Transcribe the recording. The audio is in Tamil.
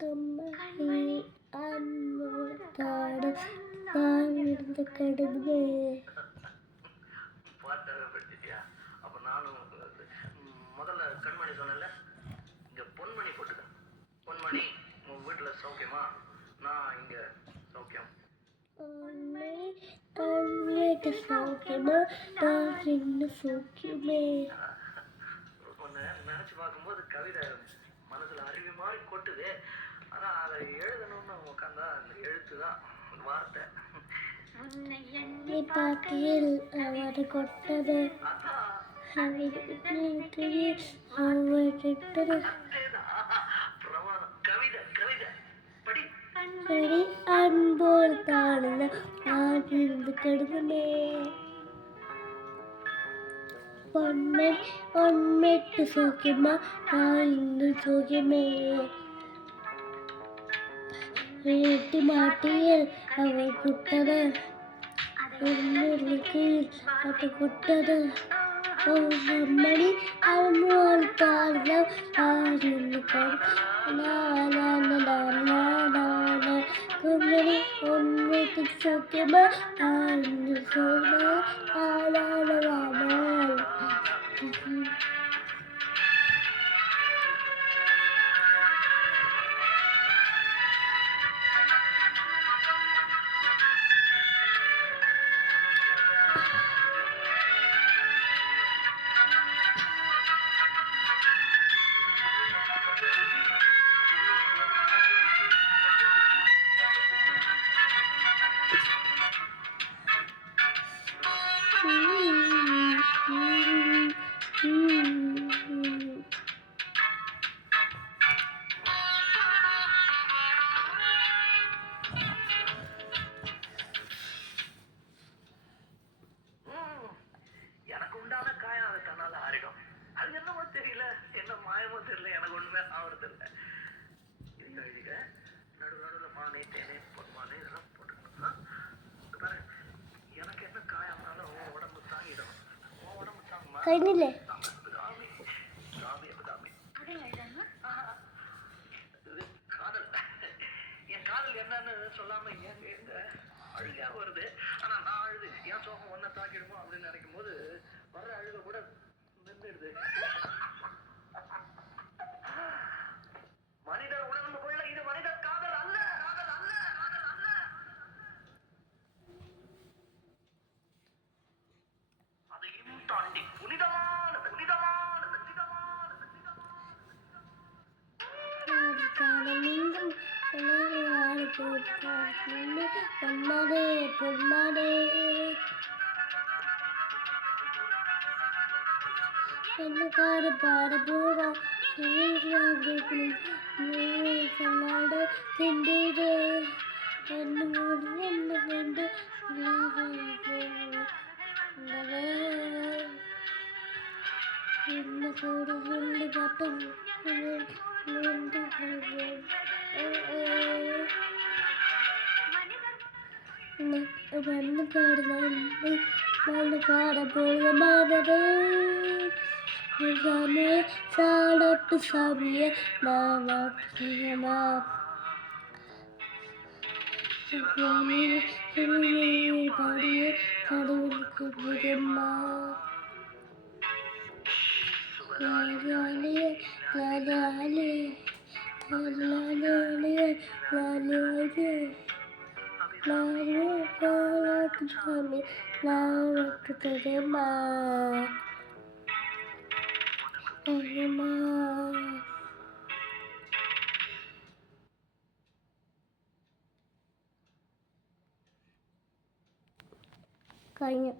கண்மணி அன்போடு தாடு நான் இருந்து கடுமே. பாட்டாக படிச்சிட்டியா? அப்ப நானும் முதல்ல கண்மணி சொன்னல, இங்க பொன்மணி போட்டுக்க. பொன்மணி, உன் வீட்டுல சௌக்கியமா? நான் இங்க சௌக்கியம். வீட்டு சௌக்கியமா? நான் இங்க சௌக்கியமே. ஒன்னு நினைச்சு பார்க்கும்போது கவிதை மனசுல அருவி மாதிரி கொட்டுது. ஆனா அதை எழுதணும்னு உட்காந்தா அந்த எழுத்துதான் வார்த்தை. பாக்கையில் அவர் கொட்டது அன்போல் தாழ்ந்த நான் இருந்து கடுமே. பொன்மெட்டு சோக்கியமா? நான் இன்னும் சோக்கியமே. வேட்டி மாட்டியில் அவர் குட்டது அது குட்டது. மணி அன்போல் தாழ்ந்த நான் இருந்து குமரி பொன்மெட்டு சோக்கியமா? நான் இன்னும் சோக்கியமா. எனக்கு உண்டான காயம் அது தன்னால ஆறிடும். அது என்னமோ தெரியல, என்ன மாயமோ தெரியல, எனக்கு ஒண்ணுமே ஆவறது இல்லை. இது எழுதிக்க, நடுவுல மானே தேனே பொன்மானே இதெல்லாம் போட்டுக்கணும். பாரு, எனக்கு என்ன காயம்னாலும் உன் உடம்பு தாங்கிடும். உன் உடம்பு தாங்குமா? காதல் என் காதல் என்னன்னு சொல்லாம எங்க அழுகையா வருது. ஆனா நான் அழுது என் சோகம் ஒன்ன தாக்கிடுமோ அப்படின்னு நினைக்கும் போது வர்ற அழுக கூட நின்றுடுது. மனிதர் உணர்ந்துகொள்ள இது மனிதர் காதல் அல்ல. அதையும் தாண்டி புனிதமான பொன்மானே பொன்மானே என்ன காடு பாட போறா சொல்லாட திண்டிடு என்னோடு என்ன வேண்டு என்ன கூடு சொல்லி பட்டம் மண்ணு காட போகமானது சாடட்டு சாமியே நான் பாடிய கடவுளுக்கு புதம்மா சாமி நான் தெரியுமா കഴിഞ്ഞു.